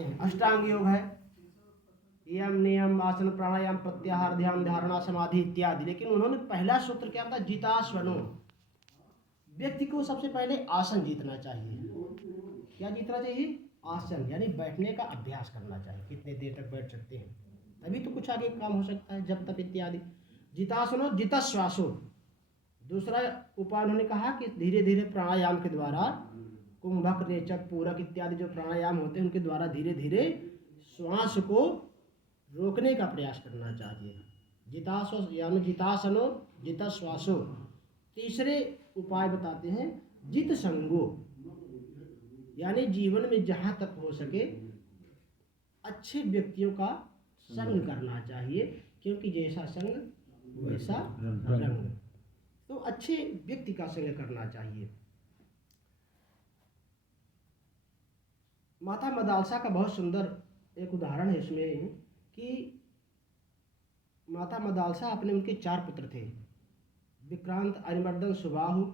अष्टांग योग है, यम नियम आसन प्राणायाम प्रत्याहार ध्यान धारणा समाधि इत्यादि। लेकिन उन्होंने पहला सूत्र क्या था, जिताश्वनो। व्यक्ति को सबसे पहले आसन जीतना चाहिए। क्या जीतना चाहिए? आसन, यानी बैठने का अभ्यास करना चाहिए। कितने देर तक बैठ सकते हैं, तभी तो कुछ आगे काम हो सकता है, जब तक इत्यादि। जितासनो जितश्वासो। दूसरा उपाय उन्होंने कहा कि धीरे धीरे प्राणायाम के द्वारा, कुंभक रेचक पूरक इत्यादि जो प्राणायाम होते हैं उनके द्वारा धीरे धीरे श्वास को रोकने का प्रयास करना चाहिए। जितासो यानी जितासनो जितश्वासो। तीसरे उपाय बताते हैं जित संगो, यानी जीवन में जहाँ तक हो सके अच्छे व्यक्तियों का संग करना चाहिए, क्योंकि जैसा संग वैसा रंग। तो अच्छे व्यक्ति का संग करना चाहिए। माता मदालसा का बहुत सुंदर एक उदाहरण है इसमें कि माता मदालसा अपने उनके 4 पुत्र थे, विक्रांत, अरिमर्दन, सुबाहु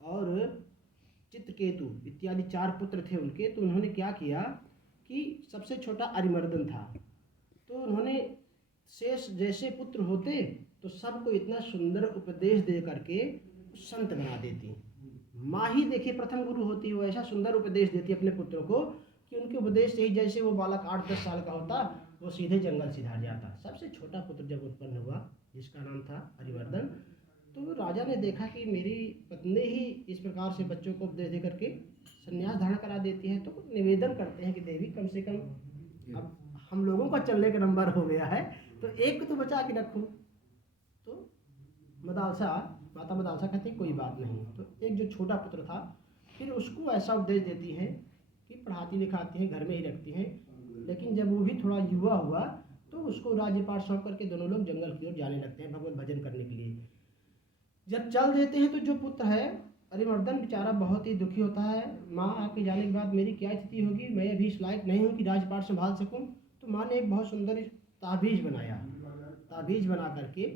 और चित्रकेतु इत्यादि 4 पुत्र थे उनके। तो उन्होंने क्या किया कि सबसे छोटा अरिमर्दन था, तो उन्होंने शेष जैसे पुत्र होते तो सबको इतना सुंदर उपदेश दे करके संत बना देती। माँ ही देखिए प्रथम गुरु होती है, वो ऐसा सुंदर उपदेश देती अपने पुत्रों को कि उनके उपदेश से ही जैसे वो बालक 8-10 साल का होता वो सीधे जंगल सिधार जाता। सबसे छोटा पुत्र जब उत्पन्न हुआ, जिसका नाम था हरिवर्धन, तो राजा ने देखा कि मेरी पत्नी ही इस प्रकार से बच्चों को उपदेश दे करके संन्यास धारण करा देती है, तो निवेदन करते हैं कि देवी कम से कम अब हम लोगों का चलने का नंबर हो गया है, तो एक को तो बचा के रखो। तो माता मदालसा कहती कोई बात नहीं। तो एक जो छोटा पुत्र था, फिर उसको ऐसा उपदेश देती हैं कि पढ़ाती लिखाती हैं, घर में ही रखती हैं। लेकिन जब वो भी थोड़ा युवा हुआ तो उसको राज्यपाठ सौंप करके दोनों लोग जंगल की ओर जाने लगते हैं भगवत भजन करने के लिए। जब चल देते हैं तो जो पुत्र है अरिमर्दन बेचारा बहुत ही दुखी होता है। माँ आपके जाने के बाद मेरी क्या स्थिति होगी, मैं अभी इस लायक नहीं हूँ कि राजपाट संभाल सकूँ। तो माँ ने एक बहुत सुंदर ताबीज बनाया, ताबीज बना करके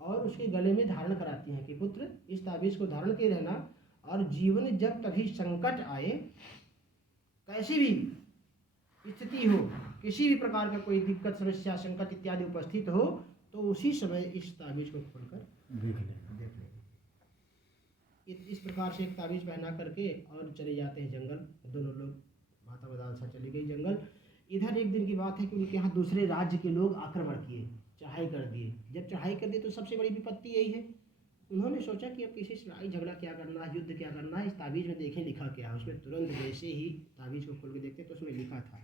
और उसके गले में धारण कराती हैं कि पुत्र इस ताबीज को धारण किए रहना, और जीवन में जब कभी संकट आए, कैसी भी स्थिति हो, किसी भी प्रकार का कोई दिक्कत समस्या संकट इत्यादि उपस्थित हो, तो उसी समय इस ताबीज को खोलकर देख लें। इस प्रकार से एक ताबीज पहना करके और चले जाते हैं जंगल। दोनों लोग, माता मदालसा चली गई जंगल। इधर एक दिन की बात है कि उनके यहाँ दूसरे राज्य के लोग आक्रमण किए, चढ़ाई कर दिए। जब चढ़ाई कर दी तो सबसे बड़ी विपत्ति यही है। उन्होंने सोचा कि अब किसी से लड़ाई झगड़ा क्या करना है, युद्ध क्या करना है, इस ताबीज में देखें लिखा क्या है। उसमें तुरंत जैसे ही ताबीज को खोल के देखते तो उसमें लिखा था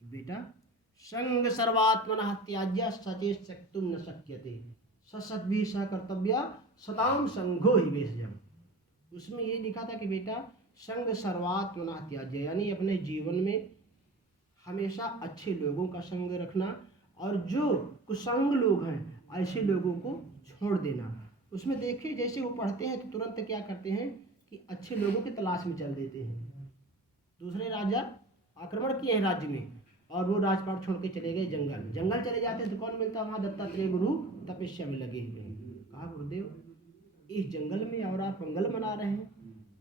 कि बेटा संग सर्वात्मनः त्याज्य सचेत शक्तुम न शक्यते ससद्भिः सह कर्तव्य सताम संघो ही वेशजम। उसमें ये लिखा था कि बेटा संग सर्वात्मनः त्याज्य, यानी अपने जीवन में हमेशा अच्छे लोगों का संग रखना, और जो कुसंग लोग हैं ऐसे लोगों को छोड़ देना। उसमें देखिए जैसे वो पढ़ते हैं तो तुरंत क्या करते हैं कि अच्छे लोगों की तलाश में चल देते हैं। दूसरे राजा आक्रमण किए हैं राज्य में और वो राजपाट छोड़ के चले गए जंगल। जंगल चले जाते हैं तो कौन मिलता है वहाँ? दत्तात्रेय गुरु तपस्या में लगे हुए हैं। कहा गुरुदेव इस जंगल में और आप मंगल मना रहे हैं,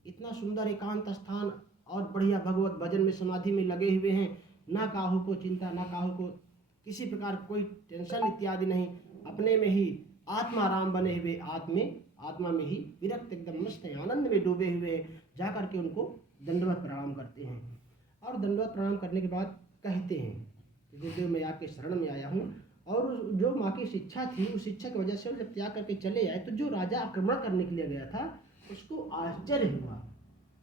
इतना सुंदर एकांत स्थान और बढ़िया भगवत भजन में समाधि में लगे हुए हैं, ना काहू को चिंता, ना काहू को किसी प्रकार कोई टेंशन इत्यादि नहीं, अपने में ही आत्माराम बने हुए, आत्मा में ही विरक्त एकदम मस्त आनंद में डूबे हुए हैं। जा करके उनको दंडवत प्रणाम करते हैं और दंडवत प्रणाम करने के बाद कहते हैं कि गुरुदेव मैं आपके शरण में आया हूँ। और जो माँ की शिक्षा थी उस शिक्षा की वजह से जब त्याग करके चले आए तो जो राजा आक्रमण करने के लिए गया था उसको आश्चर्य हुआ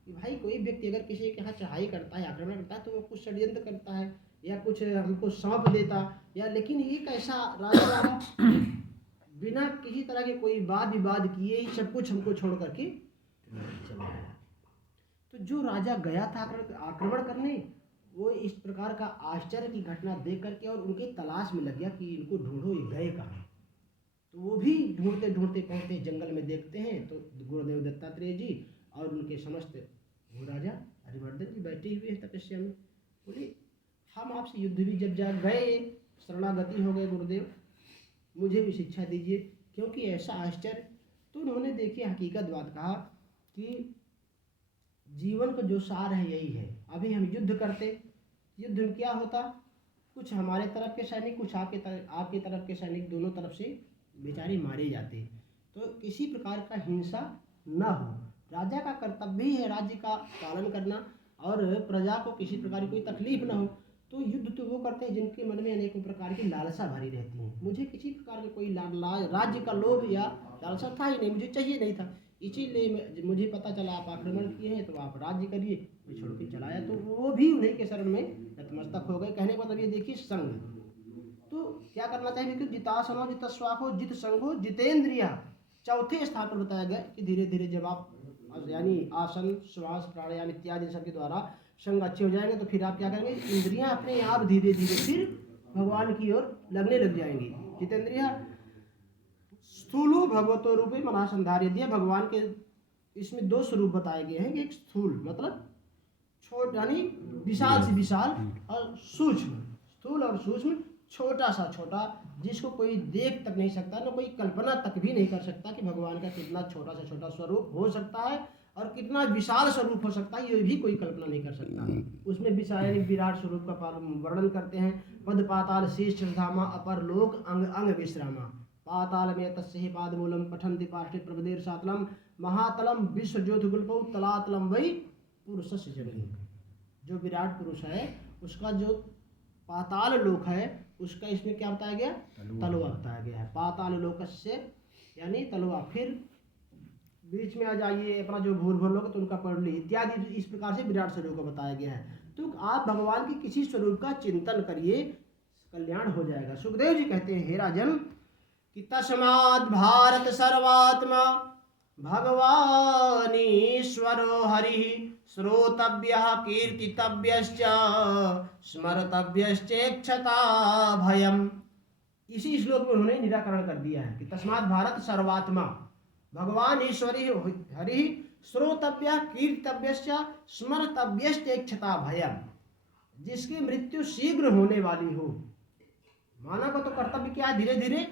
कि भाई कोई व्यक्ति अगर किसी के यहाँ चढ़ाई करता है, आक्रमण करता है, तो वो कुछ षड्यंत्र करता है या कुछ हमको सौंप देता, या लेकिन ये कैसा राजा आया बिना किसी तरह के कोई वाद विवाद किए ही सब कुछ हमको छोड़ करके चला गया। तो जो राजा गया था आक्रमण करने, वो इस प्रकार का आश्चर्य की घटना देख करके और उनके तलाश में लग गया कि इनको ढूंढो, ये गए कहाँ। तो वो भी ढूंढते ढूंढते पहुँचते जंगल में, देखते हैं तो गुरुदेव दत्तात्रेय जी और उनके समस्त वो राजा हरिवर्धन जी बैठे हुए हैं तपस्या में। बोले हम आपसे युद्ध भी जब जा गए, शरणागति हो गए गुरुदेव, मुझे भी शिक्षा दीजिए, क्योंकि ऐसा आश्चर्य। तो उन्होंने देखिए हकीकत बात कहा कि जीवन का जो सार है यही है। अभी हम युद्ध करते युद्ध में क्या होता, कुछ हमारे तरफ के सैनिक, कुछ आपके तरफ के सैनिक, दोनों तरफ से बेचारे मारे जाते। तो किसी प्रकार का हिंसा न हो। राजा का कर्तव्य ही है राज्य का पालन करना और प्रजा को किसी प्रकार की कोई तकलीफ न हो। तो युद्ध तो वो करते हैं जिनके मन में अनेकों प्रकार की लालसा भरी रहती है। मुझे किसी प्रकार का कोई राज्य का लोभ या लालसा था ही नहीं, मुझे चाहिए नहीं था। इसीलिए मुझे पता चला आप आक्रमण किए हैं तो आप राज्य करिए, मैं छोड़ के चलाया। तो वो भी उन्हीं के शरण में नतमस्तक हो गए। कहने का मतलब ये देखिए संग। तो क्या करना चाहिए कि जितासनो जितस्वाको जित संगो जितेंद्रिय। चौथे स्थान पर बताया गया कि धीरे धीरे जब आप यानी आसन, श्वास, प्राणायाम इत्यादि सबके द्वारा संग अच्छे हो जाएंगे तो फिर आप क्या करेंगे, इंद्रियां अपने आप धीरे धीरे फिर भगवान की ओर लगने लग जाएंगी। जितेंद्रिय स्थूलो भगवतो रूपे मना संधार्य दिया। भगवान के इसमें दो स्वरूप बताए गए हैं। एक स्थूल मतलब छोट यानी विशाल से विशाल, और सूक्ष्म, स्थूल और सूक्ष्म, छोटा सा छोटा, जिसको कोई देख तक नहीं सकता, ना कोई कल्पना तक भी नहीं कर सकता कि भगवान का कितना छोटा सा छोटा स्वरूप हो सकता है और कितना विशाल स्वरूप हो सकता है, ये भी कोई कल्पना नहीं कर सकता। उसमें विशाल विराट स्वरूप का वर्णन करते हैं। पद पाताल शीर्ष धामा अपर लोक अंग अंग विश्रामा। पाताल में तस्य पाद मूलम पठन्ति पार्श्वे प्रभदेर सातलम महातलम विश्व ज्योति गुल्पौ तलातलम वही पुरुष से जगनी। जो विराट पुरुष है उसका जो पाताल लोक है उसका इसमें क्या बताया गया, तलवा बताया गया है। पाताल लोकस्य यानी तलवा। फिर बीच में आ जाइए अपना जो भूर भूर लोग तो उनका पढ़ इत्यादि, इस प्रकार से विराट स्वरूप का बताया गया है। तो आप भगवान के किसी स्वरूप का चिंतन करिए, कल्याण हो जाएगा। सुखदेव जी कहते हैं, हे राजन कि तस्माद् भारत सर्वात्मा भगवानीश्वरो हरिः श्रोतव्यः कीर्तितव्यश्च स्मर्तव्यश्चेक्षता भयम्। इसी श्लोक में उन्होंने निराकरण कर दिया है कि तस्मात् भारत सर्वात्मा भगवान ईश्वरी हरि श्रोतव्य कीर्तव्यश्च स्मर्तव्यश्चेक्षता भयम्। जिसकी मृत्यु शीघ्र होने वाली हो। मानव को तो कर्तव्य क्या है, धीरे धीरे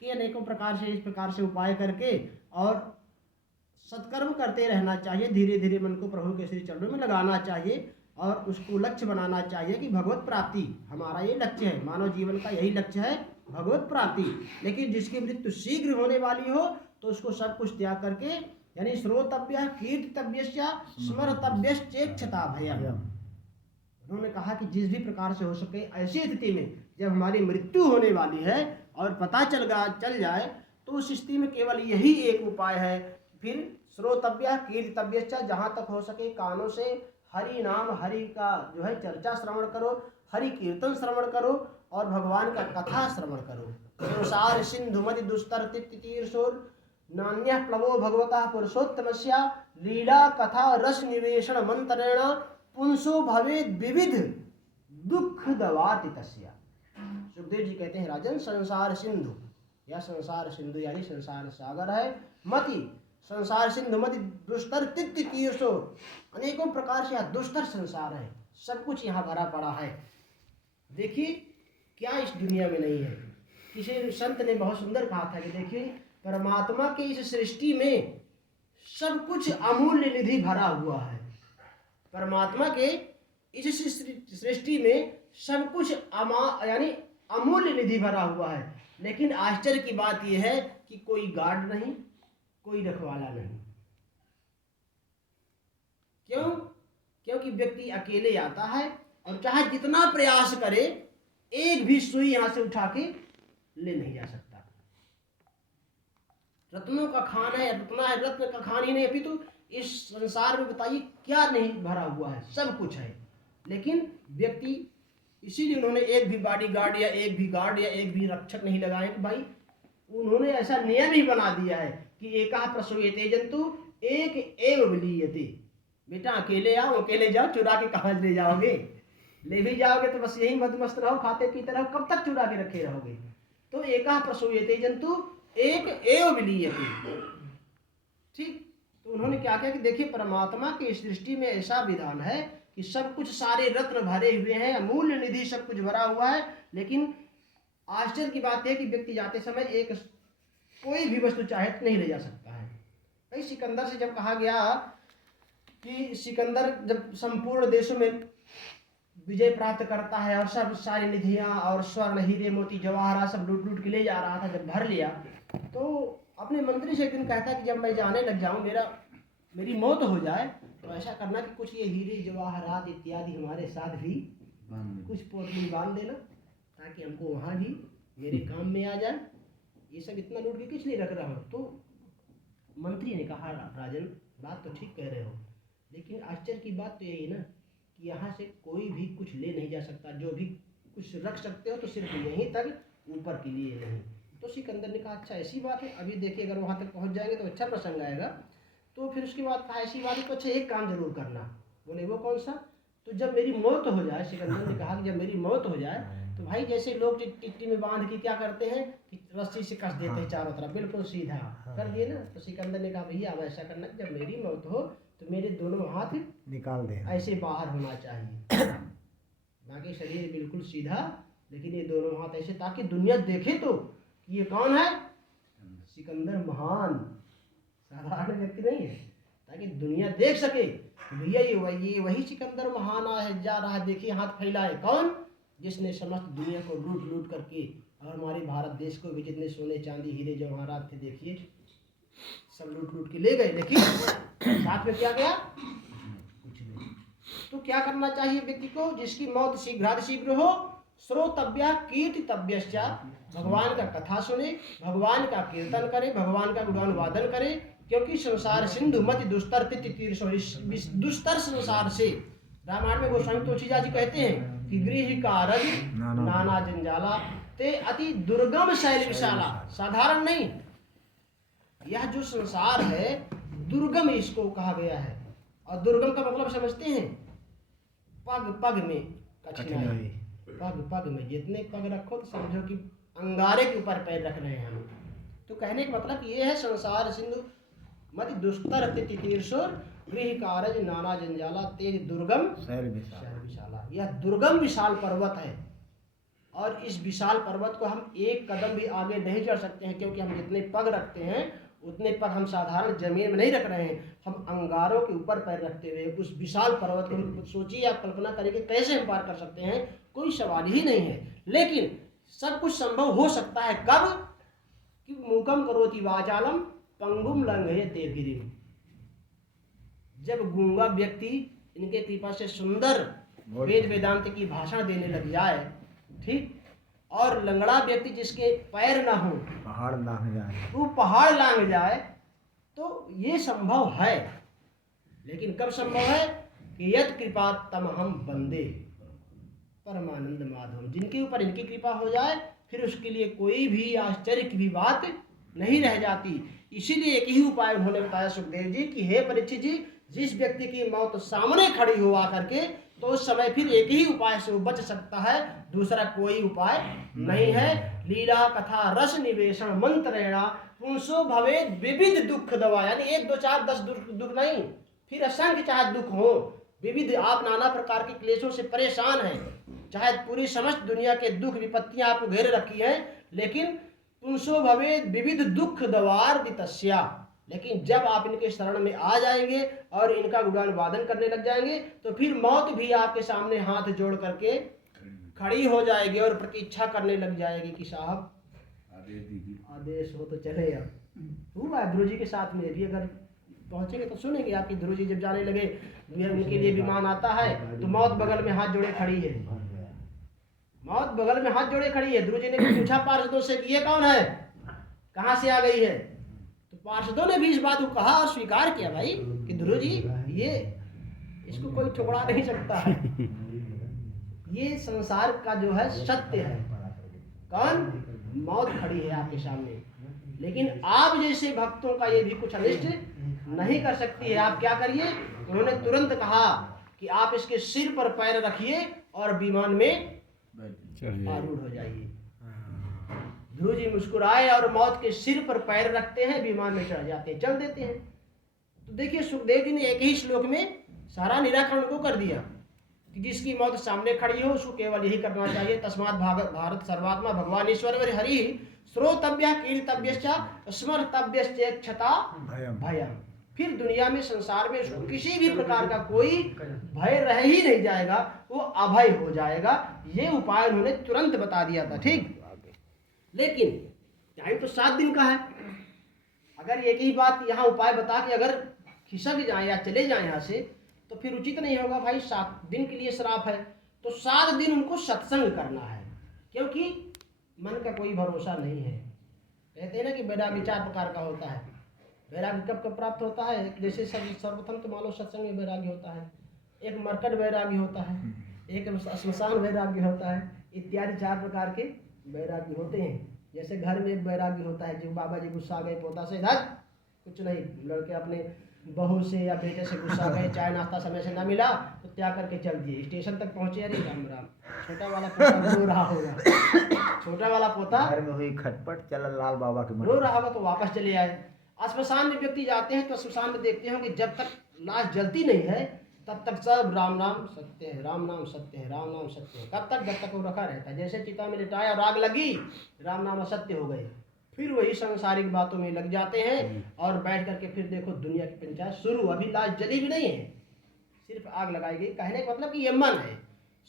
कि अनेकों प्रकार से इस प्रकार से उपाय करके और सत्कर्म करते रहना चाहिए। धीरे धीरे मन को प्रभु के श्री चरणों में लगाना चाहिए और उसको लक्ष्य बनाना चाहिए कि भगवत प्राप्ति हमारा ये लक्ष्य है। मानव जीवन का यही लक्ष्य है, भगवत प्राप्ति। लेकिन जिसकी मृत्यु शीघ्र होने वाली हो तो उसको सब कुछ त्याग करके यानी श्रोतव्य कीर्तितव्यश्च स्मर्तव्यश्चेक्षता भयम्। उन्होंने कहा कि जिस भी प्रकार से हो सके ऐसी स्थिति में जब हमारी मृत्यु होने वाली है और पता चल जाए तो उस स्थिति में केवल यही एक उपाय है। फिर श्रोतव्य कीर्तव्य, जहाँ तक हो सके कानों से हरि नाम, हरि का जो है चर्चा श्रवण करो, हरि कीर्तन श्रवण करो और भगवान का कथा श्रवण करो। संसार सिंधु मति दुस्तर तीर्षोर नान्य प्लवो भगवता पुरुषोत्तमस्या लीला कथा रस निवेशन मंत्रेण पुंसो भवे विविध दुख दवाति तस्या। सुखदेव जी कहते हैं, राजन संसार सिंधु या संसार सिंधु यानी संसार सागर है। मति संसार सिंधु मति दुस्तर तीर्षो, अनेकों प्रकार से दुस्तर संसार है, सब कुछ यहाँ भरा पड़ा है। देखिए क्या इस दुनिया में नहीं है। किसी संत ने बहुत सुंदर कहा था कि देखिए परमात्मा के इस सृष्टि में सब कुछ अमूल्य निधि भरा हुआ है। परमात्मा के इस सृष्टि में सब कुछ यानी अमूल्य निधि भरा हुआ है। लेकिन आश्चर्य की बात यह है कि कोई गार्ड नहीं, कोई रखवाला नहीं। क्यों? क्योंकि व्यक्ति अकेले आता है और चाहे जितना प्रयास करे एक भी सुई यहां से उठा के ले नहीं जा सकता। रत्नों का खान है, रत्न का खान ही नहीं, अभी तो इस संसार में बताइए क्या नहीं भरा हुआ है, सब कुछ है। लेकिन व्यक्ति, इसीलिए उन्होंने एक भी बॉडीगार्ड या एक भी गार्ड या एक भी रक्षक नहीं लगाए कि भाई उन्होंने ऐसा नियम ही बना दिया है कि एका प्रसूयते जंतु एक एव विलीयते। बेटा अकेले आओ, अकेले जाओ, चुरा के कहाँ ले जाओगे? ले भी जाओगे तो बस यही मदमस्त रहो, खाते पीते रहो, कब तक चुरा के रखे रहोगे? तो एका प्रसूयते जंतु एक एव विलीयते। ठीक, तो उन्होंने क्या किया कि देखिए परमात्मा की सृष्टि में ऐसा विधान है कि सब कुछ सारे रत्न भरे हुए हैं, अमूल्य निधि सब कुछ भरा हुआ है। लेकिन आश्चर्य की बात है कि व्यक्ति जाते समय एक कोई भी वस्तु चाहे नहीं ले जा सकता है। भाई सिकंदर से जब कहा गया कि सिकंदर जब संपूर्ण देशों में विजय प्राप्त करता है और सब सारी निधियां और स्वर्ण हीरे मोती जवाहरात सब लूट लूट के ले जा रहा था। जब भर लिया तो अपने मंत्री से एक दिन कहता कि जब मैं जाने लग जाऊं, मेरी मौत हो जाए, तो ऐसा करना कि कुछ ये हीरे जवाहरात इत्यादि हमारे साथ भी कुछ पोटली बांध देना, ताकि हमको वहाँ भी मेरे काम में आ जाए। ये सब इतना लूट के किस लिए रख रहा हूँ? तो मंत्री ने कहा, राजन बात तो ठीक कह रहे हो, लेकिन आश्चर्य की बात तो यही ना कि यहाँ से कोई भी कुछ ले नहीं जा सकता। जो भी कुछ रख सकते हो तो सिर्फ यहीं तक, ऊपर के लिए नहीं। तो सिकंदर ने कहा, अच्छा ऐसी बात है, अभी देखिए अगर वहाँ तक पहुँच जाएंगे तो अच्छा प्रसंग आएगा। तो फिर उसके बाद कहा, ऐसी बात है तो अच्छा एक काम जरूर करना। बोले वो कौन सा? तो जब मेरी मौत हो जाए, सिकंदर ने कहा कि जब मेरी मौत हो जाए तो भाई जैसे लोग टिट्टी में बांध के क्या करते हैं कि रस्सी से कस देते हैं चारों तरफ, बिल्कुल सीधा कर दिए ना। तो सिकंदर ने कहा, भैया अब ऐसा करना जब मेरी मौत हो तो मेरे दोनों हाथ निकाल दे, ऐसे बाहर होना चाहिए, बाकी शरीर बिल्कुल सीधा, लेकिन ये दोनों हाथ ऐसे, ताकि दुनिया देखे तो कि ये कौन है, सिकंदर महान, साधारण व्यक्ति नहीं है, ताकि दुनिया देख सके भैया ये वही सिकंदर महान है, जा रहा है, देखिए हाथ फैलाए, कौन? जिसने समस्त दुनिया को लूट लूट करके और हमारे भारत देश को भी जितने सोने चांदी हीरे जवाहरात थे, देखिए सब लूट लूट के ले गए, लेकिन साथ में क्या गया? कुछ नहीं। तो क्या करना चाहिए व्यक्ति को? जिसकी मौत शीघ्र हो, श्रोतव्या कीर्तितव्यश्च, भगवान का कथा सुने, भगवान का कीर्तन करे, भगवान का गुण वादन करे, क्योंकि संसार सिंधु मति दुस्तर दुस्तर संसार से, रामायण में गोस्वामी तुलसीदास जी कहते हैं कि गृह कारज नाना जंजाला ते अति दुर्गम शैल विशाला। साधारण नहीं, यह जो संसार है दुर्गम इसको कहा गया है। और दुर्गम का मतलब समझते हैं? पग पग में कठिनाई, पग पग में, जितने पग रखो तो समझो कि अंगारे के ऊपर पैर रख रहे हैं हम। तो कहने का मतलब ये है, संसार सिंधु मति दुस्तर तीर्षोर गृह कारज नाना जंजाला तेज दुर्गम शैल विशाला। यह दुर्गम विशाल पर्वत है, और इस विशाल पर्वत को हम एक कदम भी आगे नहीं चढ़ सकते हैं, क्योंकि हम जितने पग रखते हैं उतने पग हम साधारण जमीन में नहीं रख रहे हैं, हम अंगारों के ऊपर पैर रखते हुए उस विशाल पर्वत को सोचिए, आप कल्पना करेंगे कैसे हम पार कर सकते हैं? कोई सवाल ही नहीं है। लेकिन सब कुछ संभव हो सकता है कब? कि मूकम करोति वाचालम पंगुम लंघयते गिरिम, जब गूंगा व्यक्ति इनके कृपा से सुंदर वेद वेदांत की भाषण देने लग जाए, ठीक, और लंगड़ा व्यक्ति जिसके पैर ना हो, पहाड़ लांघ जाए, वो पहाड़ लांघ जाए, तो ये संभव है। लेकिन कब संभव है? कि यद कृपा तमहम बंदे परमानंद माधव, जिनके ऊपर इनकी कृपा हो जाए फिर उसके लिए कोई भी आश्चर्य की भी बात नहीं रह जाती। इसीलिए एक ही उपाय उन्होंने बताया सुखदेव जी कि हे परीक्षित जी, जिस व्यक्ति की मौत सामने खड़ी हो आकर के, तो उस समय फिर एक ही उपाय से वो बच सकता है, दूसरा कोई उपाय नहीं है। लीला कथा रस निवेशन मंत्रेणा पुंसो भवे विविध दुख दवा, यानी 1 2 4 10 दुख नहीं, फिर असंख्य चाहे दुख हो, विविध, आप नाना प्रकार के क्लेशों से परेशान हैं, चाहे पूरी समस्त दुनिया के दुख विपत्तियां आपको घेरे रखी हैं, लेकिन पुंसो भवे विविध दुख दवार दितस्या, लेकिन जब आप इनके शरण में आ जाएंगे और इनका गुणगान वादन करने लग जाएंगे, तो फिर मौत भी आपके सामने हाथ जोड़ करके खड़ी हो जाएगी और प्रतीक्षा करने लग जाएगी कि साहब आदेश हो तो चले। अब हुआ ध्रुव जी के साथ में भी, अगर पहुंचेंगे तो सुनेंगे आपकी ध्रुव जी जब जाने लगे, उनके लिए विमान आता है तो मौत बगल में हाथ जोड़े खड़ी है, मौत बगल में हाथ जोड़े खड़ी है। ध्रुव जी ने पूछा पार्षदों से कि ये कौन है, कहाँ से आ गई है? तो पार्षदों ने भी इस बात को कहा और स्वीकार किया भाई कि ध्रुव जी ये इसको कोई ठुकरा नहीं सकता है, ये संसार का जो है सत्य है। कौन? मौत खड़ी है आपके सामने, लेकिन आप जैसे भक्तों का ये भी कुछ अनिष्ट नहीं कर सकती है। आप क्या करिए? उन्होंने तुरंत कहा कि आप इसके सिर पर पैर रखिए और विमान में आरूढ़ हो जाइए। ध्रुव जी मुस्कुराए और मौत के सिर पर पैर रखते हैं, विमान में चढ़ जाते हैं, चल देते हैं। तो देखिए सुखदेव जी ने एक ही श्लोक में सारा निराकरण को कर दिया कि जिसकी मौत सामने खड़ी हो उसको केवल यही करना चाहिए, तस्मात् भारत सर्वात्मा भगवान ईश्वर हरि श्रोतव्य कीर्तव्यश्च स्मर्तव्यश्चेक्षता भयम्। फिर दुनिया में संसार में उसको किसी भी प्रकार का कोई भय रह ही नहीं जाएगा, वो अभय हो जाएगा। ये उपाय उन्होंने तुरंत बता दिया था। ठीक, लेकिन टाइम तो 7 दिन का है। अगर एक ही बात यहाँ उपाय बता के अगर खिसक जाए या चले जाए यहाँ से, तो फिर उचित नहीं होगा। भाई 7 दिन के लिए श्राप है, तो 7 दिन उनको सत्संग करना है, क्योंकि मन का कोई भरोसा नहीं है। कहते हैं ना कि वैराग्य 4 प्रकार का होता है। वैराग्य कब कब प्राप्त होता है? जैसे सर्वप्रथम तो मान लो सत्संग में वैराग्य होता है, एक मरकट वैराग्य होता है, एक श्मशान वैराग्य होता है, इत्यादि 4 प्रकार के वैराग्य होते हैं। जैसे घर में एक वैराग्य होता है, जो बाबा जी गुस्सा गए पोता से, इधर कुछ नहीं, लड़के अपने बहू से या बेटे से गुस्सा गए, चाय नाश्ता समय से ना मिला तो त्याग करके चल दिए, स्टेशन तक पहुंचे, अरे राम राम, छोटा वाला पोता रो रहा होगा, छोटा वाला पोता घर में हुई खटपट, चल लाल बाबा के रो रहा होगा तो वापस चले आए। श्मशान में व्यक्ति जाते हैं तो श्मशान में देखते हैं कि जब तक लाश जलती नहीं है तब तक सब राम नाम सत्य है, राम नाम सत्य है, राम नाम सत्य है। कब तक? जब तक वो रखा रहता है। जैसे चिता में लिटाया और आग लगी, राम नाम असत्य हो गए, फिर वही सांसारिक बातों में लग जाते हैं और बैठ करके फिर देखो दुनिया की पंचायत शुरू। अभी लाश जली भी नहीं है, सिर्फ आग लगाई गई। कहने का मतलब कि ये मन है।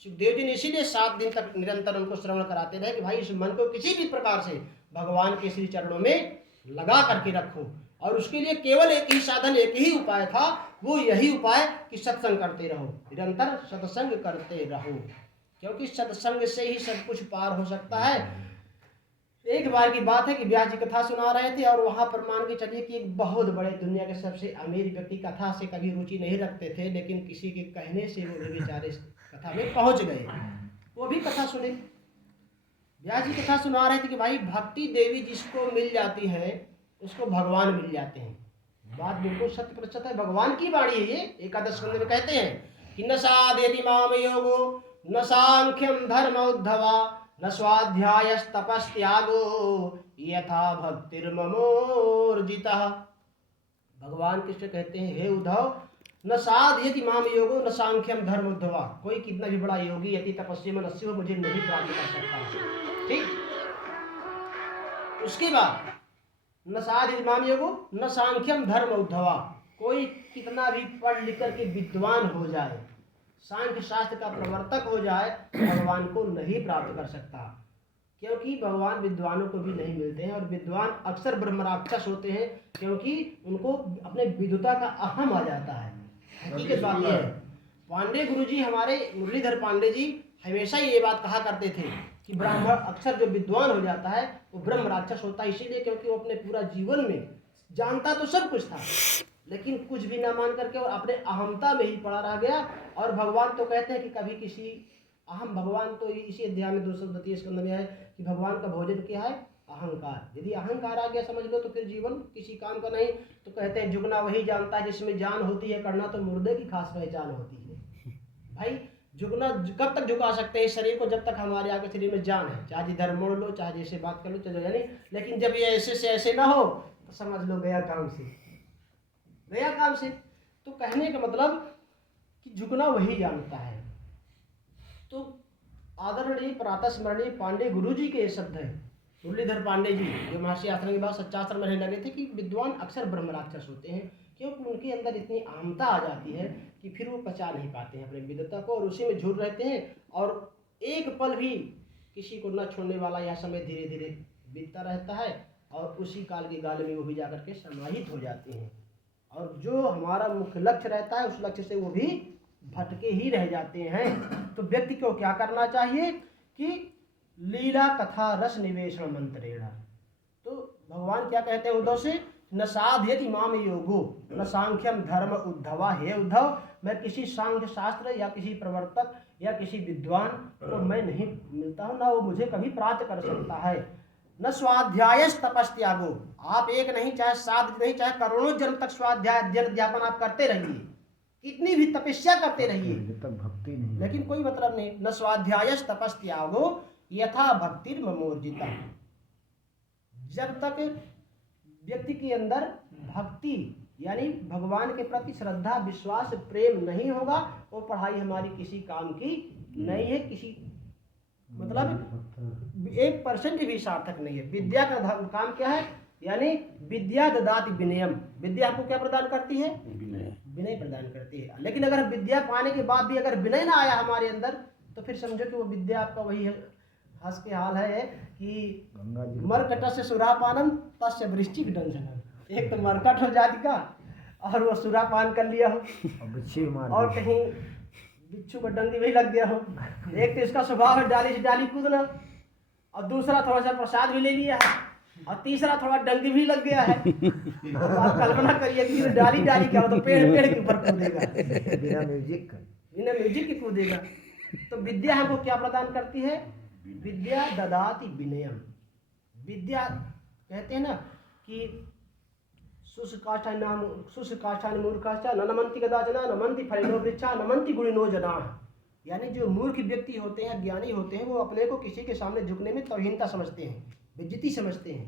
सुखदेव जी ने इसीलिए 7 दिन तक निरंतर उनको श्रवण कराते रहे कि भाई इस मन को किसी भी प्रकार से भगवान के श्री चरणों में लगा करके रखो। और उसके लिए केवल एक ही साधन, एक ही उपाय था, वो यही उपाय कि सत्संग करते रहो, निरंतर सत्संग करते रहो, क्योंकि सत्संग से ही सब कुछ पार हो सकता है। एक बार की बात है कि व्यास जी कथा सुना रहे थे और वहां पर मान के चलिए कि एक बहुत बड़े दुनिया के सबसे अमीर व्यक्ति कथा से कभी रुचि नहीं रखते थे, लेकिन किसी के कहने से वो भी बेचारे कथा में पहुंच गए। वो भी कथा सुने, व्यास जी कथा सुना रहे थे कि भाई भक्ति देवी जिसको मिल जाती है उसको भगवान मिल जाते हैं। बात बिल्कुल 100% है, भगवान की वाणी है ये। एकादश स्कंद में कहते हैं कि न साधयति माम योगो न सांख्यम धर्म उद्धवा न स्वाध्यायस्तपस्त्यागो यथा भक्तिर्ममोर्जितः। भगवान किससे कहते हैं? हे उद्धव, न साधयति माम योगो न सांख्यम धर्म उद्धवा। कोई कितना भी बड़ा योगी यति तपस्या में नस्य हो, मुझे नहीं प्राप्त कर सकता। ठीक, उसके बाद न साधयति माम योगो न सांख्यम धर्म उद्धवा। कोई कितना भी पढ़ लिख कर के विद्वान हो जाए, सांख्य शास्त्र का प्रवर्तक हो जाए, भगवान को नहीं प्राप्त कर सकता, क्योंकि भगवान विद्वानों को भी नहीं मिलते हैं। और विद्वान अक्सर ब्रह्मराक्षस होते हैं, क्योंकि उनको अपने विद्वता का अहम आ जाता है। हकीकत बात यह है। पांडे गुरुजी, हमारे मुरलीधर पांडे जी हमेशा ये बात कहा करते थे कि ब्राह्मण अक्सर जो विद्वान हो जाता है वो ब्रह्म राक्षस होता है, इसीलिए क्योंकि वो अपने पूरा जीवन में जानता तो सब कुछ था, लेकिन कुछ भी ना मान करके और अपने अहमता में ही पड़ा रह गया। और भगवान तो कहते हैं कि कभी किसी अहम, भगवान तो इसी अध्याय में 232 स्कंद में है कि भगवान का भोजन क्या है? अहंकार। यदि अहंकार आ गया समझ लो तो फिर जीवन किसी काम का नहीं। तो कहते हैं जुगना वही जानता है जिसमें जान होती है, करना तो मुर्दे की खास पहचान होती है। भाई झुकना कब तक झुका सकते हैं इस शरीर को? जब तक हमारे आगे शरीर में जान है, चाहे जिधर मोड़ लो, चाहे जैसे बात कर लो, चलो यानी। लेकिन जब ये ऐसे से ऐसे ना हो तो समझ लो गया काम से, गया काम से। तो कहने का मतलब कि झुकना वही जानता है। तो आदरणीय प्रातः स्मरणीय पांडे गुरु जी के ये शब्द हैं, मुरलीधर पांडे जी, जो महर्षि आश्रम के बाद सच्चाश्रम में रहने लगे थे, कि विद्वान अक्सर ब्रह्म राक्षस होते हैं, क्योंकि उनके अंदर इतनी अहमता आ जाती है कि फिर वो पचा नहीं पाते हैं अपने विद्वता को और उसी में झूठ रहते हैं। और एक पल भी किसी को न छोड़ने वाला यह समय धीरे धीरे बीतता रहता है और उसी काल की गाल में वो भी जाकर के समाहित हो जाते हैं। और जो हमारा मुख्य लक्ष्य रहता है उस लक्ष्य से वो भी भटके ही रह जाते हैं। तो व्यक्ति को क्या करना चाहिए कि लीला कथा रस निवेशन मंत्रेण। तो भगवान क्या कहते हैं उद्धव से? न साधयति माम योगो न सांख्यम धर्म उद्धवा। हे उद्धव, मैं किसी सांख्य शास्त्र या किसी प्रवर्तक या किसी विद्वान को मैं नहीं मिलता हूँ, ना वो मुझे कभी प्राप्त कर सकता है। न स्वाध्यायस तपस्त्यागो। आप एक नहीं, चाहे 7 नहीं, चाहे करोड़ों जन्म तक स्वाध्याय अध्ययन अध्यापन आप करते रहिए, कितनी भी तपस्या करते रहिए, भक्ति नहीं, लेकिन कोई मतलब नहीं। न स्वाध्यायस तपस्त्यागो यथा भक्तिर्ममोर्जिता। जब तक व्यक्ति के अंदर भक्ति यानी भगवान के प्रति श्रद्धा विश्वास प्रेम नहीं होगा, वो पढ़ाई हमारी किसी काम की नहीं है, किसी मतलब 1% भी सार्थक नहीं है। विद्या का काम क्या है? यानी विद्या ददाति विनयम, विद्या आपको क्या प्रदान करती है? विनय प्रदान करती है। लेकिन अगर विद्या पाने के बाद भी अगर विनय ना आया हमारे अंदर, तो फिर समझो कि वो विद्या आपका वही है, हंस के हाल है कि मरकट से सुरापानम तस्य वृश्चिक दंशनम। एक तो मरकट हो जाति का और वो सुरापान कर लिया हो और कहीं बिच्छू का डंडी भी लग गया हो। एक तो इसका स्वभाव है डाली से डाली कूदना, और दूसरा थोड़ा सा प्रसाद भी ले लिया है, और तीसरा थोड़ा डंडी भी लग गया है। तो आप कल्पना करिए कि डाली डाली क्या हो, तो पेड़ के ऊपर कूदेगा, बिना म्यूजिक के कूदेगा। तो विद्या हमको क्या प्रदान करती है? विद्या ददाति विनयम। विद्या कहते हैं ना कि शुष्काष्ठान मूर्खाश्च न नमन्ति कदाचन नमन्ति फलिनो वृक्षा नमन्ति गुणिनो जनाः। यानी जो मूर्ख व्यक्ति होते हैं, ज्ञानी होते हैं, वो अपने को किसी के सामने झुकने में तौहीनता समझते हैं, बेइज्जती समझते हैं।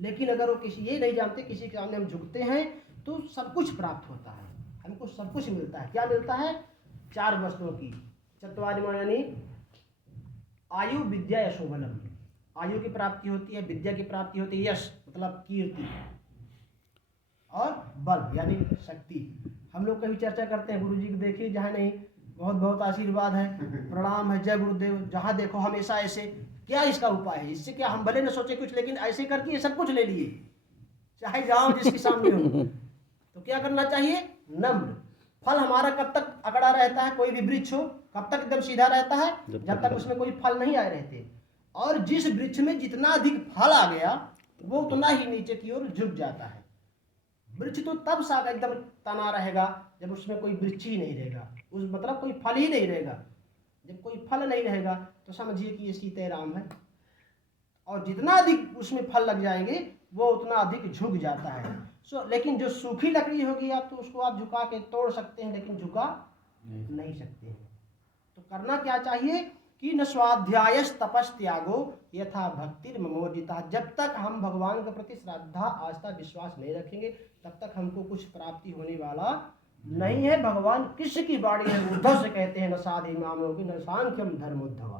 लेकिन अगर वो किसी ये नहीं जानते किसी के सामने हम झुकते हैं तो सब कुछ प्राप्त होता है, हमको सब कुछ मिलता है। क्या मिलता है? 4 वस्तुओं की चत्वारिमा, यानी आयु विद्या यशोबलम। आयु की प्राप्ति होती है, विद्या की प्राप्ति होती है, यश मतलब कीर्ति, और बल यानी शक्ति। हम लोग कभी चर्चा करते हैं, गुरु जी को देखिए जहाँ नहीं बहुत बहुत आशीर्वाद है, प्रणाम है, जय गुरुदेव, जहाँ देखो हमेशा ऐसे। क्या इसका उपाय है? इससे क्या हम भले न सोचे कुछ, लेकिन ऐसे करके ये सब कुछ ले लिए, चाहे जाओ जिसके सामने हो। तो क्या करना चाहिए? नम्र। फल हमारा कब तक अकड़ा रहता है? कोई भी वृक्ष हो कब तक एकदम सीधा रहता है? जब तक उसमें कोई फल नहीं आए रहते। और जिस वृक्ष में जितना अधिक फल आ गया वो उतना ही नीचे की ओर झुक जाता है। वृक्ष तो तब साथ एकदम तना रहेगा जब उसमें कोई वृक्ष ही नहीं रहेगा, उस मतलब कोई फल ही नहीं रहेगा। जब कोई फल नहीं रहेगा तो समझिए कि ये सीताराम है, और जितना अधिक उसमें फल लग जाएंगे वो उतना अधिक झुक जाता है। लेकिन जो सूखी लकड़ी होगी आप तो उसको आप झुका के तोड़ सकते हैं, लेकिन झुका नहीं सकते हैं। तो करना क्या चाहिए कि न स्वाध्यायस तपस त्यागो यथा भक्ति ममोदिता। जब तक हम भगवान के प्रति श्रद्धा आस्था विश्वास नहीं रखेंगे तब तक हमको कुछ प्राप्ति होने वाला नहीं है। भगवान कृष्ण की बाणी है, उद्धव से कहते हैं न साधि मामोगी न सांख्यम धर्मोद्धवा।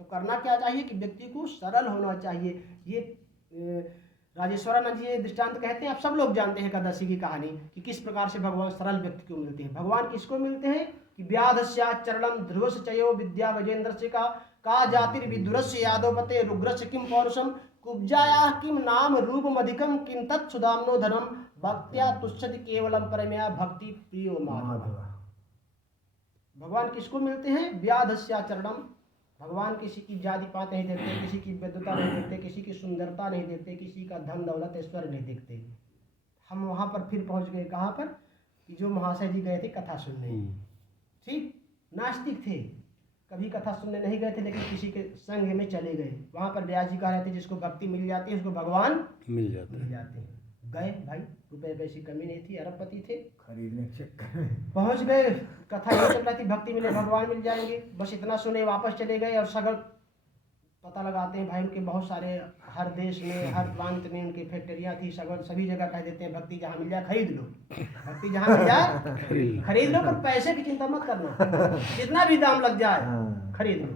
तो करना क्या चाहिए कि व्यक्ति को सरल होना चाहिए। ये राजेश्वरानंद जी दृष्टांत कहते हैं, आप सब लोग जानते हैं एकादशी की कहानी कि किस प्रकार से भगवान सरल व्यक्ति को मिलते हैं। भगवान किसको मिलते हैं कि व्याधस्या चरणम ध्रुवस चयो विद्या गजेंद्र से का जातिर्विदुरस्य यादवपते रुग्रस्य किम पौरुषम कुब्जाया किम नाम रूपमधिकम किम तत्सुदाम्नो धनम भक्त्या तुष्यति केवलम परमया भक्ति प्रियो माधव। भगवान किसको मिलते हैं? व्याधस्या चरणम। भगवान किसी की जाति पात नहीं देखते, किसी की विद्वता नहीं देखते, किसी की सुंदरता नहीं देखते, किसी का धन दौलत ऐश्वर्य नहीं देखते। हम वहाँ पर फिर पहुँच गए कहाँ पर कि जो महाशय जी गए थे कथा सुनने, ठीक नास्तिक थे, कभी कथा सुनने नहीं गए थे, लेकिन किसी के संग में चले गए। वहाँ पर व्यास जी कह रहे थे जिसको भक्ति मिल जाती है उसको भगवान मिल जाते हैं। गए भाई, रुपए पैसे कमी नहीं थी, अरबपति थे, खरीदने पहुँच गए। कथा ये चल रही थी भक्ति मिले भगवान मिल जाएंगे, बस इतना सुने वापस चले गए। और सगल पता लगाते हैं भाई उनके बहुत सारे हर देश में हर प्रांत में उनकी फैक्ट्रियाँ थी, सगल सभी जगह कह देते हैं भक्ति जहाँ मिल जाए खरीद लो, भक्ति जहाँ मिल जाए खरीद लो, पर पैसे की चिंता मत करना, जितना भी दाम लग जाए खरीद लो,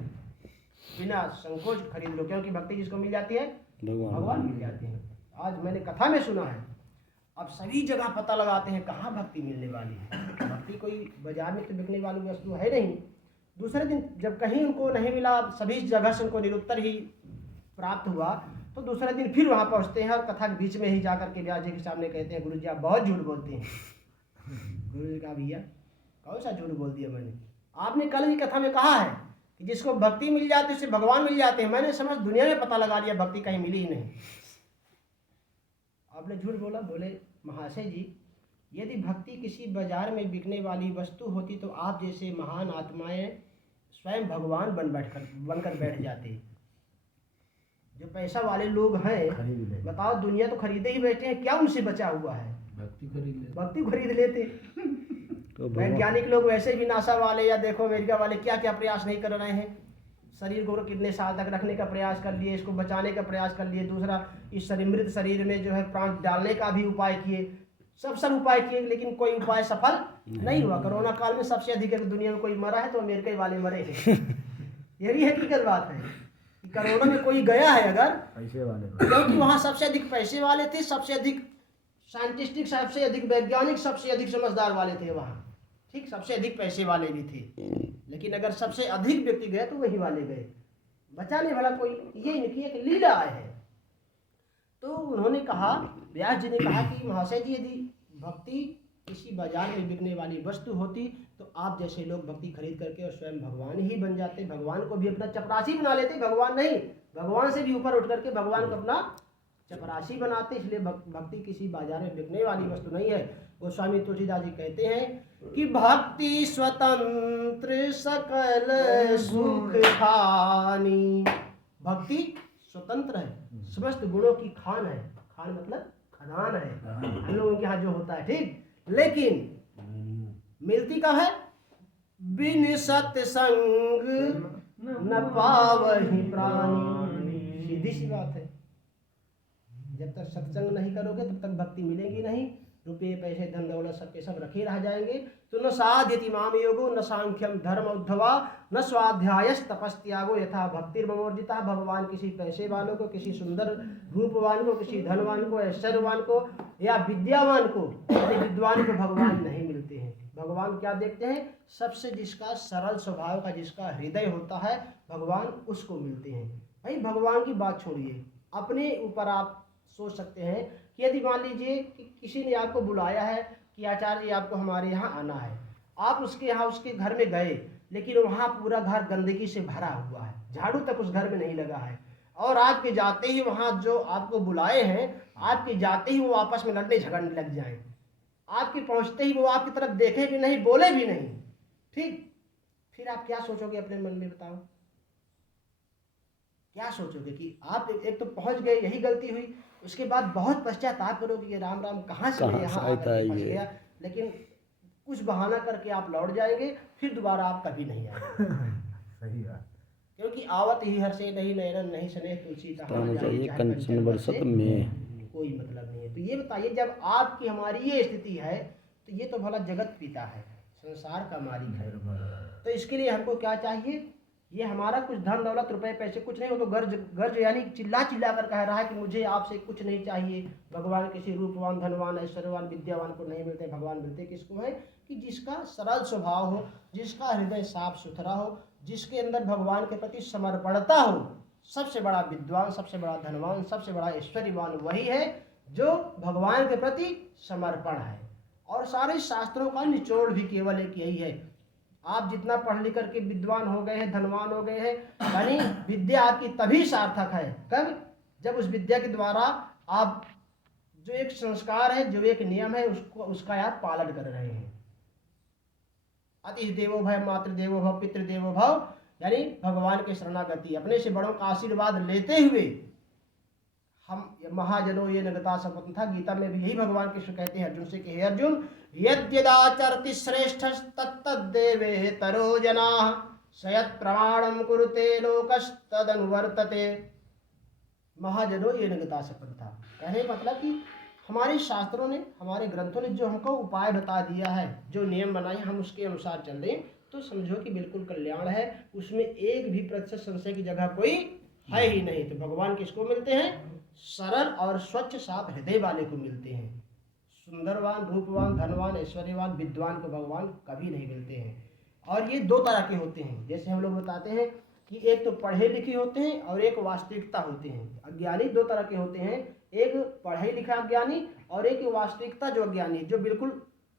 बिना संकोच खरीद लो, क्योंकि भक्ति जिसको मिल जाती है भगवान मिल जाते हैं। आज मैंने कथा में सुना है, अब सभी जगह पता लगाते हैं कहाँ भक्ति मिलने वाली है। भक्ति कोई बाजार में तो बिकने वाली वस्तु है नहीं। दूसरे दिन जब कहीं उनको नहीं मिला, सभी जगह से उनको निरुत्तर ही प्राप्त हुआ, तो दूसरे दिन फिर वहाँ पहुँचते हैं और कथा के बीच में ही जाकर के व्यास जी के सामने कहते हैं, गुरु जी आप बहुत झूठ बोलते हैं। गुरु जी कहा भैया कौन सा झूठ बोल दिया मैंने? आपने कल की कथा में कहा है कि जिसको भक्ति मिल जाती है उसे भगवान मिल जाते हैं। मैंने समझ दुनिया में पता लगा लिया भक्ति कहीं मिली ही नहीं। आपने झूठ बोला। बोले महाशय जी यदि भक्ति किसी बाजार में बिकने वाली वस्तु होती तो आप जैसे महान आत्माएं स्वयं भगवान बनकर बैठ जाते। जो पैसा वाले लोग हैं, बताओ दुनिया तो खरीदे ही बैठे हैं, क्या उनसे बचा हुआ है? भक्ति खरीद लेते। तो वैज्ञानिक लोग वैसे भी नासा वाले या देखो अमेरिका वाले क्या क्या प्रयास नहीं कर रहे हैं। शरीर को कितने साल तक रखने का प्रयास कर लिए, इसको बचाने का प्रयास कर लिए। दूसरा इस शरीर मृत शरीर में जो है प्राण डालने का भी उपाय किए, सब उपाय किए, लेकिन कोई उपाय सफल नहीं हुआ। कोरोना काल में सबसे अधिक दुनिया में कोई मरा है तो अमेरिका वाले मरे हैं। यही हकीकत बात है। कि करोड़ों में कोई गया है अगर, पैसे वाले क्योंकि वहाँ सबसे अधिक पैसे वाले थे, सबसे अधिक साइंटिस्टिक, सबसे अधिक वैज्ञानिक, सबसे अधिक समझदार वाले थे वहाँ, ठीक, सबसे अधिक पैसे वाले भी थे। लेकिन अगर सबसे अधिक व्यक्ति गए तो वही वाले गए, बचा नहीं भला कोई। ये इनकी एक लीला है। तो उन्होंने कहा, व्यास जी ने कहा कि महाशय जी, यदि भक्ति किसी बाजार में बिकने वाली वस्तु होती तो आप जैसे लोग भक्ति खरीद करके और स्वयं भगवान ही बन जाते, भगवान को भी अपना चपरासी बना लेते। भगवान नहीं, भगवान से भी ऊपर उठ करके भगवान को अपना चपरासी बनाते। इसलिए भक्ति किसी बाजार में बिकने वाली वस्तु नहीं है। गोस्वामी तुलसीदास जी कहते हैं कि भक्ति स्वतंत्र सकल सुख खानी। भक्ति स्वतंत्र है, समस्त गुणों की खान है। खान मतलब खदान है हम लोगों के यहाँ जो होता है, ठीक। लेकिन मिलती कब है? बिन सत्संग न पावहि प्राणी। सीधी सी बात है, जब तक सत्संग नहीं करोगे तब तक भक्ति मिलेगी नहीं। रुपये पैसे धन दौलत सबके सब रखे रह जाएंगे। तो न साध्यति माम योगो न सांख्यम धर्म उद्धवा न स्वाध्यायस तपस्त्यागो यथा भक्तिर्ममोर्जिता। भगवान किसी पैसे वालों को, किसी सुंदर रूपवान को, किसी धनवान को, ऐश्वर्यवान को या विद्यावान को, विद्वान को भगवान नहीं मिलते हैं। भगवान क्या देखते हैं? सबसे जिसका सरल स्वभाव का, जिसका हृदय होता है, भगवान उसको मिलते हैं। भाई भगवान की बात छोड़िए, अपने ऊपर आप सोच सकते हैं कि यदि मान लीजिए कि किसी ने आपको बुलाया है कि आचार्य जी आपको हमारे यहाँ आना है, आप उसके यहाँ उसके घर में गए, लेकिन वहाँ पूरा घर गंदगी से भरा हुआ है, झाड़ू तक उस घर में नहीं लगा है, और आपके जाते ही वहाँ जो आपको बुलाए हैं, आपके जाते ही वो आपस में लड़ने झगड़ने लग जाएं, आपके पहुँचते ही वो आपकी तरफ देखे भी नहीं, बोले भी नहीं, ठीक, फिर आप क्या सोचोगे अपने मन में? बताओ क्या सोचोगे? कि आप एक तो पहुंच गए, यही गलती हुई, उसके बाद बहुत पश्चाताप करोगे कि राम राम कहाँ से मैं यहाँ आकर फंस गया। लेकिन कुछ बहाना करके आप लौट जाएंगे, फिर दोबारा आप कभी नहीं आएंगे। सही बात। क्योंकि आवत ही हर्षे नहीं नयन नहीं स्नेह तुलसी चाहिए कंचन बरसत में कोई मतलब नहीं है। तो ये बताइए, जब आपकी हमारी ये स्थिति है तो ये तो भला जगत पिता है, संसार का मालिक है, तो इसके लिए हमको क्या चाहिए? ये हमारा कुछ धन दौलत रुपए पैसे कुछ नहीं, वो तो गर्ज यानी चिल्ला चिल्ला कर कह रहा है कि मुझे आपसे कुछ नहीं चाहिए। भगवान किसी रूपवान, धनवान, ऐश्वर्यवान, विद्यावान को नहीं मिलते। भगवान मिलते किसको है? कि जिसका सरल स्वभाव हो, जिसका हृदय साफ सुथरा हो, जिसके अंदर भगवान के प्रति समर्पणता हो। सबसे बड़ा विद्वान, सबसे बड़ा धनवान, सबसे बड़ा ऐश्वर्यवान वही है जो भगवान के प्रति समर्पण है। और सारे शास्त्रों का निचोड़ भी केवल एक यही है। आप जितना पढ़ लिख करके विद्वान हो गए हैं, धनवान हो गए हैं, यानी विद्या आपकी तभी सार्थक है कब? जब उस विद्या के द्वारा आप जो एक संस्कार है, जो एक नियम है, उसका आप पालन कर रहे हैं। अतिथि देवो भव, मातृ देवो भव, पितृ देवो भव, यानी भगवान के शरणागति, अपने से बड़ों का आशीर्वाद लेते हुए हम महाजनो ये नगता सपन था। गीता में भी यही भगवान कृष्ण कहते हैं अर्जुन से कि हे अर्जुन, यद्यदाचरति श्रेष्ठ तत्तद्देवे तरो जनाः सयत् प्रमाणं कुरुते लोकस्तदनुवर्तते। महाजनो ये नगता सपन था, कहने मतलब कि हमारे शास्त्रों ने, हमारे ग्रंथों ने जो हमको उपाय बता दिया है, जो नियम बनाए, हम उसके अनुसार चल रहे हैं, तो समझो कि बिल्कुल कल्याण है। उसमें एक भी प्रतिशत संशय की जगह कोई है ही नहीं। तो भगवान किसको मिलते हैं? सरल और स्वच्छ साफ हृदय वाले को मिलते हैं। सुंदरवान, रूपवान, धनवान, ऐश्वर्यवान, विद्वान को भगवान कभी नहीं मिलते हैं। और ये दो तरह के होते हैं, जैसे हम लोग बताते हैं कि एक तो पढ़े लिखे होते हैं और एक वास्तविकता होते हैं। अज्ञानी दो तरह के होते हैं, एक पढ़े लिखा अज्ञानी और एक वास्तविकता जो अज्ञानी, जो बिल्कुल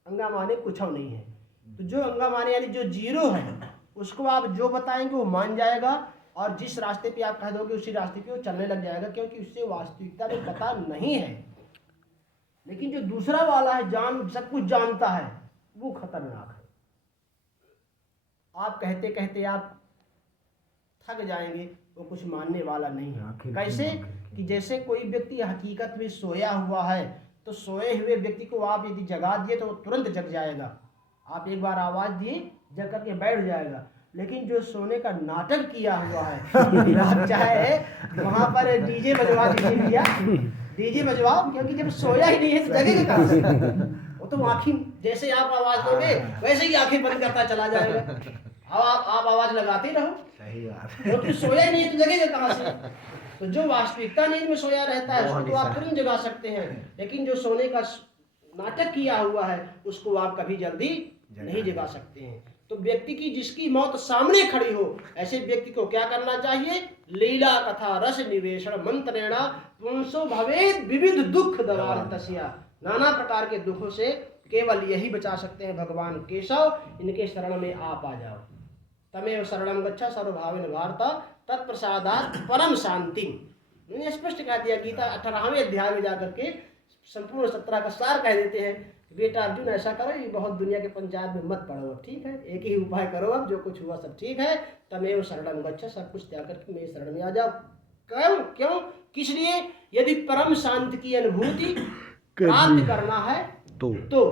अंगा माने कुछ नहीं है। तो जो अंगा माने यानी जो जीरो है, उसको आप जो बताएंगे वो मान जाएगा, और जिस रास्ते पे आप कह दोगे उसी रास्ते पे वो चलने लग जाएगा, क्योंकि उससे वास्तविकता में पता नहीं है। लेकिन जो दूसरा वाला है, जान सब कुछ जानता है, वो खतरनाक है। आप कहते कहते आप थक जाएंगे, वो कुछ मानने वाला नहीं है। कैसे? कि जैसे कोई व्यक्ति हकीकत में सोया हुआ है, तो सोए हुए व्यक्ति को आप यदि जगा दिए तो वो तुरंत जग जाएगा। आप एक बार आवाज दिए, जग करके बैठ जाएगा। लेकिन जो सोने का नाटक किया हुआ है, आप चाहे वहां पर डीजे बजवा दीजिए भैया, डीजे बजवाओ, क्योंकि जब सोया ही नहीं है तो जगेगा कहाँ से? वो तो आँखें, जैसे आप आवाज दोगे वैसे ही आंखें बंद करता चला जाएगा। अब आप आवाज लगाते ही रहो, सही बात है। क्योंकि सोया ही नहीं है तो जगेगा कहाँ से? तो जो वास्तविकता नींद में सोया रहता है उसको तो आप तुरंत जगा सकते हैं, लेकिन जो सोने का नाटक किया हुआ है उसको आप कभी जल्दी नहीं जगा सकते हैं। तो व्यक्ति की जिसकी मौत सामने खड़ी हो, ऐसे व्यक्ति को क्या करना चाहिए? लीला कथा रस निवेशन मंत्रेणा पुंसो भवेद विविध दुख दवारतस्या। नाना प्रकार के दुखों से केवल यही बचा सकते हैं भगवान केशव, इनके शरण में आप आ जाओ। तमेव शरणं गच्छ सर्वभावेन भारत तत्प्रसादात् परम शांति। मैंने स्पष्ट कह दिया, गीता 18वें अध्याय में जाकर के संपूर्ण 17 का सार कह देते हैं। बेटा अर्जुन ऐसा करो, ये बहुत दुनिया के पंचायत में मत पड़ो, अब ठीक है, एक ही उपाय करो, अब जो कुछ हुआ सब ठीक है। तमेव शरणं गच्छ, सब कुछ त्याग करके मेरे शरण में आ जाओ। क्यों किस लिए? यदि परम शांति की अनुभूति प्राप्त करना है तो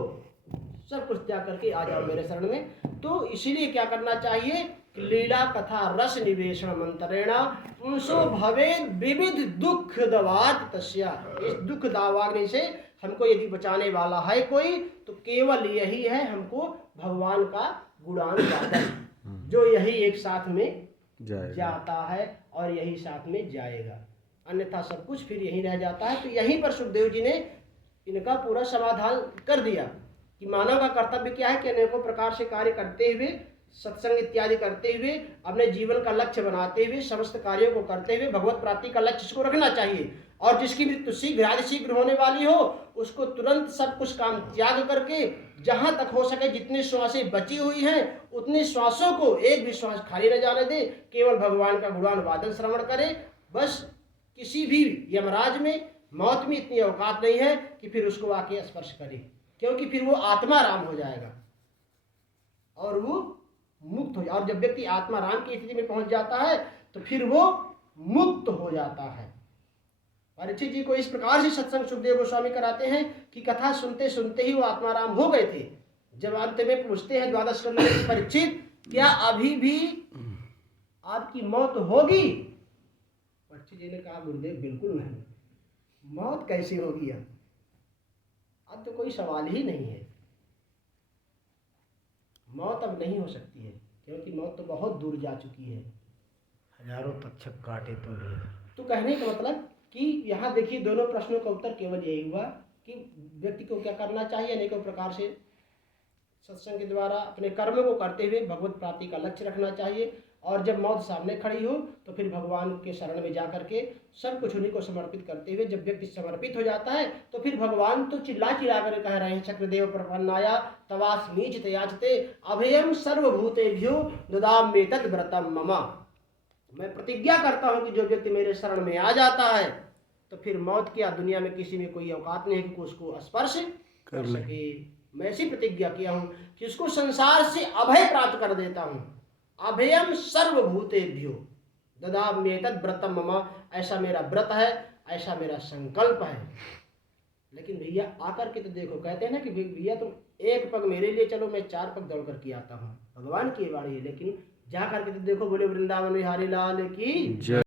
सब कुछ त्याग करके आ जाओ मेरे शरण में। तो इसीलिए क्या करना चाहिए? लीला कथा रस निवेशन मंत्रेणा पुंसो भवेद विविध दुख दवात तस्या। इस दुख दावाग्नि से हमको यदि बचाने वाला है कोई, तो केवल यही है, हमको भगवान का गुणान वादन, जो यही एक साथ में जाता है और यही साथ में जाएगा, अन्यथा सब कुछ फिर यही रह जाता है। तो यहीं पर सुखदेव जी ने इनका पूरा समाधान कर दिया कि मानव का कर्तव्य क्या है कि अनेकों प्रकार से कार्य करते हुए, सत्संग इत्यादि करते हुए, अपने जीवन का लक्ष्य बनाते हुए, समस्त कार्यों को करते हुए भगवत प्राप्ति का लक्ष्य इसको रखना चाहिए। और जिसकी मृत्यु शीघ्र होने वाली हो, उसको तुरंत सब कुछ काम त्याग करके जहां तक हो सके जितनी श्वासें बची हुई हैं उतनी श्वासों को एक भी श्वास खाली न जाने दे, केवल भगवान का गुणान वादन श्रवण करे। बस किसी भी यमराज में, मौत में इतनी औकात नहीं है कि फिर उसको आके स्पर्श करे, क्योंकि फिर वो आत्मा राम हो जाएगा और वो मुक्त हो जाए। और जब व्यक्ति आत्मा राम की स्थिति में पहुंच जाता है तो फिर वो मुक्त हो जाता है। परीक्षित जी को इस प्रकार से सत्संग सुखदेव गोस्वामी कराते हैं कि कथा सुनते सुनते ही वो आत्मा राम हो गए थे। जब अंत में पूछते हैं द्वादश स्कंद में, परीक्षित क्या अभी भी आपकी मौत होगी? परीक्षित जी ने कहा, गुरुदेव बिल्कुल नहीं, मौत कैसे होगी? अब तो कोई सवाल ही नहीं है, मौत अब नहीं हो सकती है, क्योंकि मौत तो बहुत दूर जा चुकी है, हजारों तक्षक काटे तो भी। तो कहने का मतलब कि यहाँ देखिए दोनों प्रश्नों का उत्तर केवल यही हुआ कि व्यक्ति को क्या करना चाहिए? अनेकों प्रकार से सत्संग के द्वारा अपने कर्म को करते हुए भगवत प्राप्ति का लक्ष्य रखना चाहिए, और जब मौत सामने खड़ी हो तो फिर भगवान के शरण में जा करके सब कुछ उन्हीं को समर्पित करते हुए, जब व्यक्ति समर्पित हो जाता है तो फिर भगवान तो चिल्ला चिल्ला कर कह रहे हैं, चक्रदेव प्रपन्नाया तवास्मीच याचते अभयम सर्वभूतेभ्यो ददाम्ये तद् व्रतम मम। मैं प्रतिज्ञा करता हूं कि जो व्यक्ति मेरे शरण में आ जाता है तो फिर मौत की दुनिया में किसी में कोई औकात नहीं है कि उसको स्पर्श कर सके। मैं ऐसी प्रतिज्ञा किया हूं कि उसको संसार से अभय प्राप्त कर देता हूं। अभयम सर्वभूतेभ्यो ददाम्ये तद् व्रतम मम, ऐसा मेरा व्रत है, ऐसा मेरा संकल्प है। लेकिन भैया आकर के तो देखो, कहते हैं ना कि भैया तुम एक पग मेरे लिए चलो, मैं 4 पग दौड़ करके आता हूँ, भगवान की वाणी है। लेकिन जा करके तो देखो, बोले वृंदावन बिहारी लाल की जय।